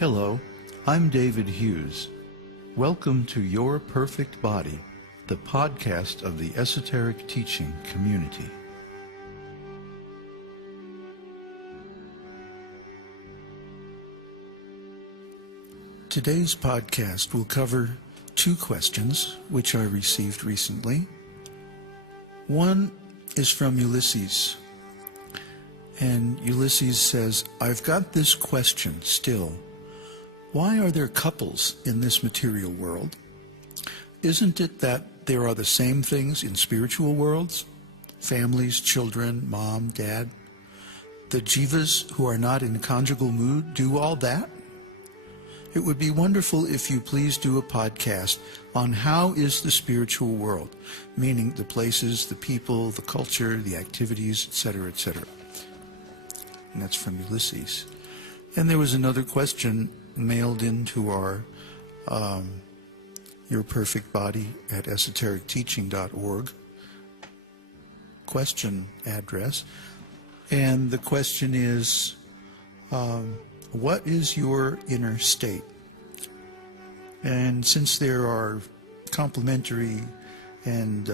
Hello, I'm David Hughes. Welcome to Your Perfect Body, the podcast of the Esoteric Teaching Community. Today's podcast will cover two questions which I received recently. One is from Ulysses, and Ulysses says, I've got this question still. Why are there couples in this material world? Isn't it that there are the same things in spiritual worlds? Families, children, mom, dad. The jivas who are not in conjugal mood do all that? It would be wonderful if you please do a podcast on how is the spiritual world, meaning the places, the people, the culture, the activities, etc., etc. And that's from Ulysses. And there was another question mailed into our Your Perfect Body at esotericteaching.org question address. And the question is, what is your inner state? And since there are complementary and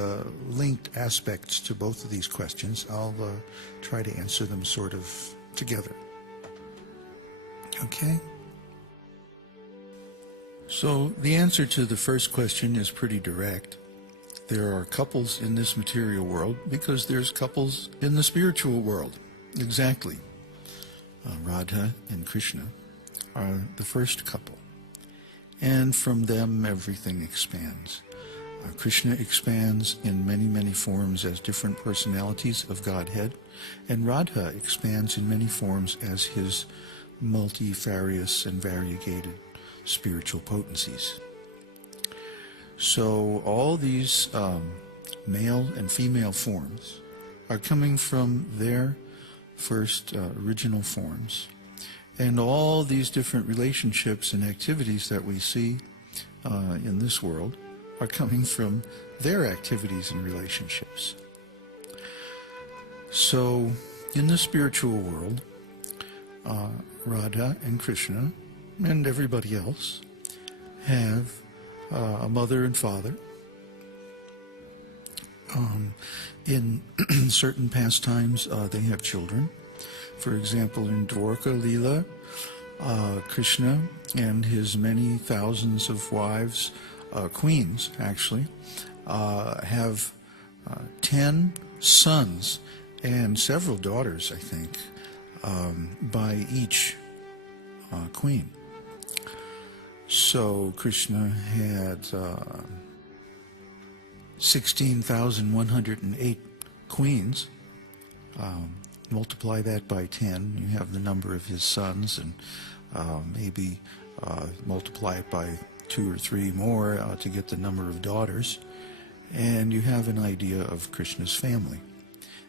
linked aspects to both of these questions, I'll try to answer them sort of together. Okay? So the answer to the first question is pretty direct. There are couples in this material world because there's couples in the spiritual world. Exactly. Radha and Krishna are the first couple. And from them everything expands. Krishna expands in many, many forms as different personalities of Godhead, and Radha expands in many forms as his multifarious and variegated spiritual potencies. So all these male and female forms are coming from their first original forms. And all these different relationships and activities that we see in this world are coming from their activities and relationships. So in the spiritual world, Radha and Krishna and everybody else have a mother and father. In certain pastimes, they have children. For example, in Dwarka Leela, Krishna and his many thousands of wives, queens actually, have 10 sons and several daughters, I think, by each queen. So Krishna had 16,108 queens. Multiply that by 10, you have the number of his sons, and maybe multiply it by 2 or 3 more to get the number of daughters, and you have an idea of Krishna's family.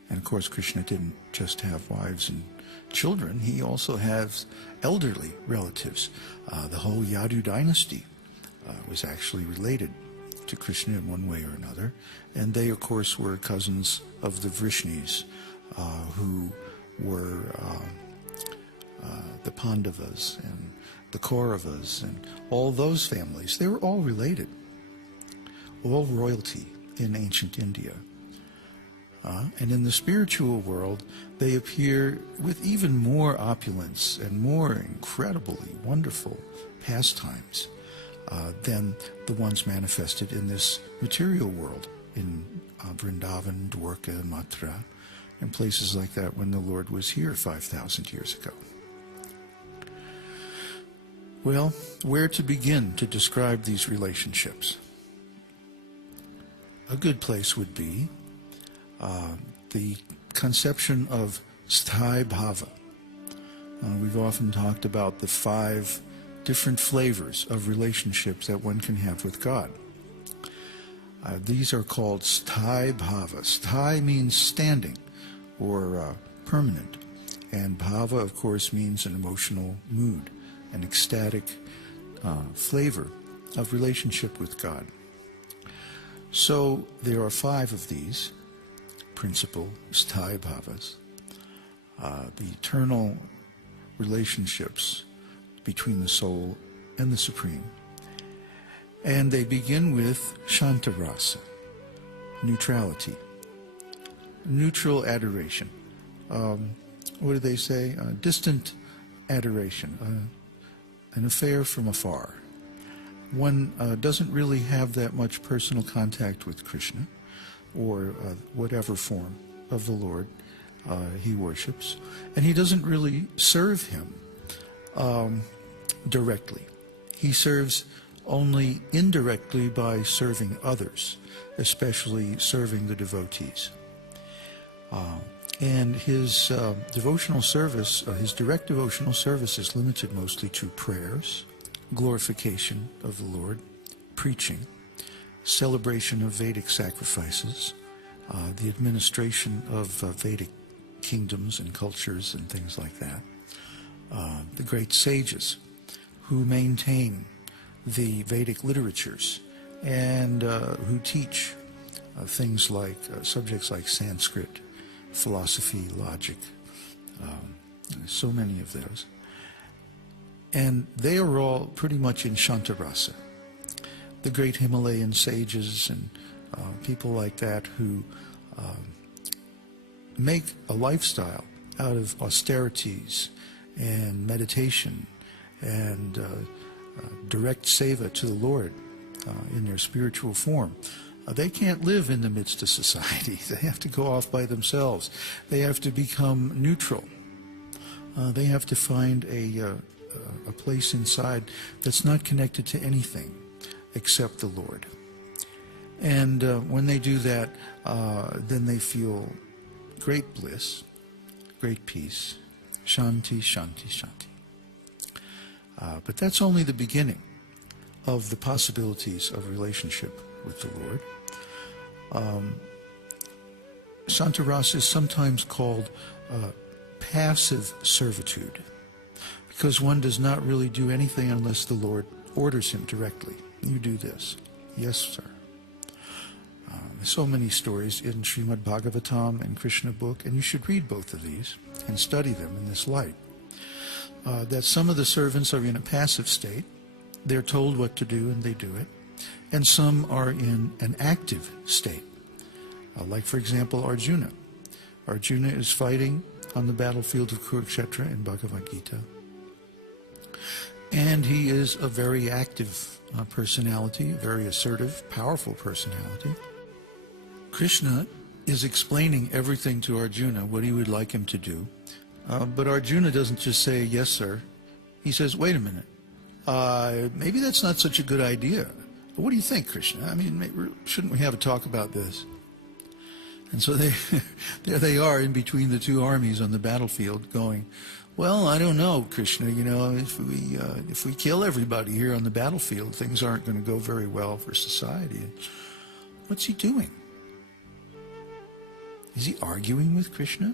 And of course, Krishna didn't just have wives and children, he also has elderly relatives. The whole Yadu dynasty was actually related to Krishna in one way or another, and they of course were cousins of the Vrishnis, who were the Pandavas and the Kauravas and all those families. They were all related, all royalty in ancient India. And in the spiritual world, they appear with even more opulence and more incredibly wonderful pastimes than the ones manifested in this material world, in Vrindavan, Dwarka, and Mathura, and places like that when the Lord was here 5,000 years ago. Well, where to begin to describe these relationships? A good place would be the conception of sthāyi bhava. We've often talked about the 5 different flavors of relationships that one can have with God. These are called sthāyi bhava. Sthāyi means standing or permanent, and bhava, of course, means an emotional mood, an ecstatic flavor of relationship with God. So there are 5 of these principal sthāyi bhavas. The eternal relationships between the soul and the Supreme. And they begin with Shantarasa, neutrality, neutral adoration. What do they say? Distant adoration, an affair from afar. One doesn't really have that much personal contact with Krishna, or whatever form of the Lord he worships, and he doesn't really serve him directly. He serves only indirectly by serving others, especially serving the devotees. And his devotional service, his direct devotional service, is limited mostly to prayers, glorification of the Lord, preaching, celebration of Vedic sacrifices, the administration of Vedic kingdoms and cultures and things like that. The great sages who maintain the Vedic literatures and who teach things like subjects like Sanskrit, philosophy, logic, so many of those. And they are all pretty much in Shantarasa. The great Himalayan sages and people like that who make a lifestyle out of austerities and meditation and direct seva to the Lord in their spiritual form. They can't live in the midst of society. They have to go off by themselves. They have to become neutral. They have to find a place inside that's not connected to anything except the Lord. And when they do that, then they feel great bliss, great peace, shanti, shanti, shanti. But that's only the beginning of the possibilities of relationship with the Lord. Shantarasa is sometimes called passive servitude, because one does not really do anything unless the Lord orders him directly. You do this. Yes, sir. So many stories in Śrīmad-Bhāgavatam and Krishna book, and you should read both of these and study them in this light. That some of the servants are in a passive state. They're told what to do and they do it. And some are in an active state. Like, for example, Arjuna. Arjuna is fighting on the battlefield of Kurukshetra in Bhagavad-gītā. And he is a very active personality, very assertive, powerful personality. Krishna is explaining everything to Arjuna, what he would like him to do. But Arjuna doesn't just say, yes, sir. He says, wait a minute. Maybe that's not such a good idea. What do you think, Krishna? I mean, shouldn't we have a talk about this? And so there they are in between the two armies on the battlefield going, well, I don't know, Krishna, you know, if we kill everybody here on the battlefield, things aren't going to go very well for society. What's he doing? Is he arguing with Krishna?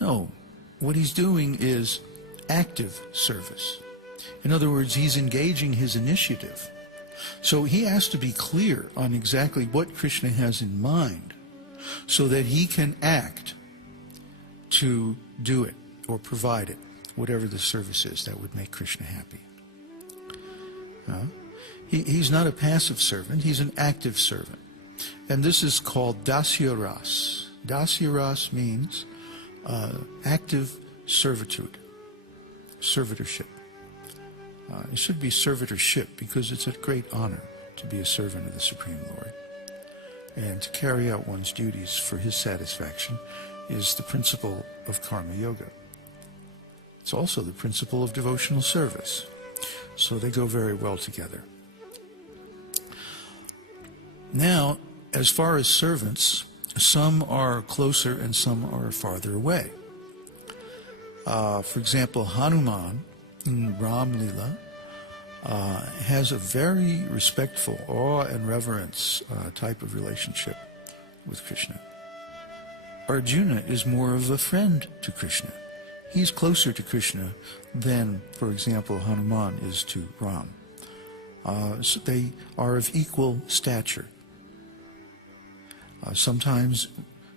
No. What he's doing is active service. In other words, he's engaging his initiative. So he has to be clear on exactly what Krishna has in mind so that he can act to do it or provide it, whatever the service is that would make Krishna happy. He's not a passive servant, he's an active servant. And this is called dasya ras. Dasya ras means active servitude, servitorship. It should be servitorship because it's a great honor to be a servant of the Supreme Lord. And to carry out one's duties for his satisfaction is the principle of karma yoga. It's also the principle of devotional service. So they go very well together. Now, as far as servants, some are closer and some are farther away. For example, Hanuman in Ram Lila has a very respectful, awe and reverence type of relationship with Krishna. Arjuna is more of a friend to Krishna. He's closer to Krishna than, for example, Hanuman is to Ram. So they are of equal stature. Sometimes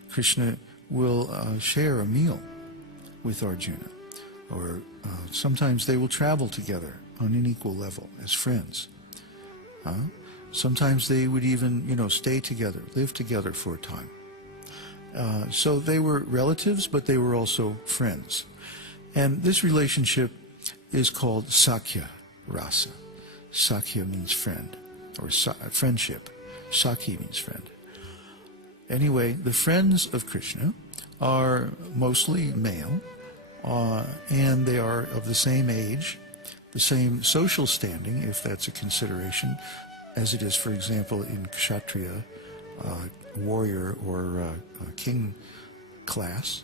Krishna will share a meal with Arjuna. or sometimes they will travel together on an equal level as friends. Sometimes they would even, stay together, live together for a time. So they were relatives, but they were also friends. And this relationship is called Sakhya Rasa. Sakhya means friend, or friendship. Sakhi means friend. Anyway, the friends of Krishna are mostly male, and they are of the same age, the same social standing, if that's a consideration, as it is, for example, in Kshatriya, warrior or king class.